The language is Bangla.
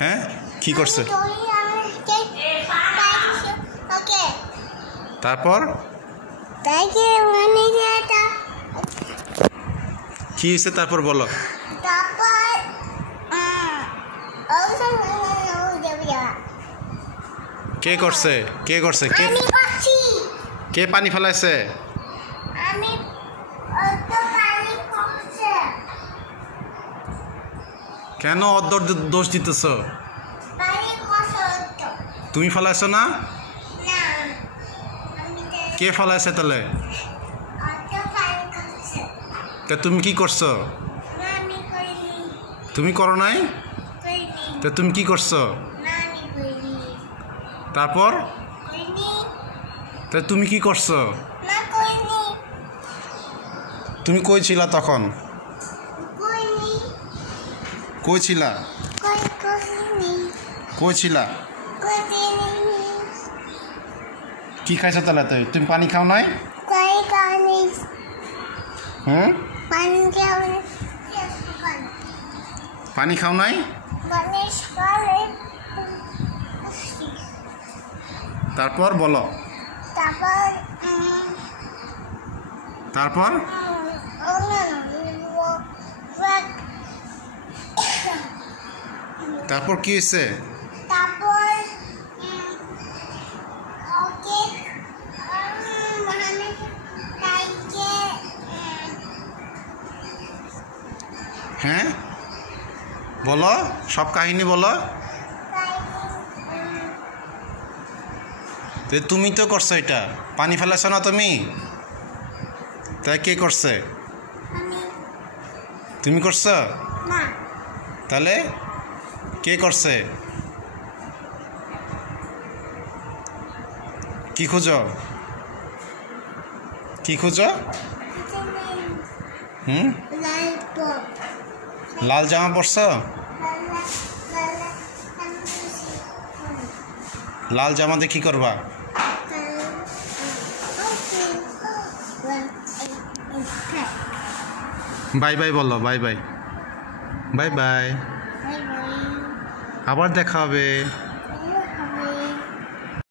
হ্যাঁ কি করছে? তারপর কি হয়েছে তারপর বলো। কে করছে কে করছে কে কে পানি ফেলাইছে? কেন অর্ধর দোষ দিতেছ? তুমি ফেলাইছো না? কে ফেলাইছে তাহলে? তা তুমি কি করছো? তুমি করো নাই? তা তুমি কি করছো? তারপর তা তুমি কি করছো? তুমি কই ছিলা তখন? কই ছিলা? কই ছিলা? কি খাইছো তাহলে? তুমি পানি খাও নাই? হুম পানি খাও নাই? তারপর বলো। তারপর তারপর কি হয়েছে? হ্যাঁ বলো, সব কাহিনী বলো। তুমি তো করছো এটা, পানি ফেলেছো না তুমি? তাই কে করছে? তুমি করছো? তাহলে কে করছে? কি খুঁজো? কি খুঁজো? লাল জামা পরছো? লাল জামাতে কি করবা? বাই বাই বলো। Bye bye. Bye bye. আবার দেখা হবে।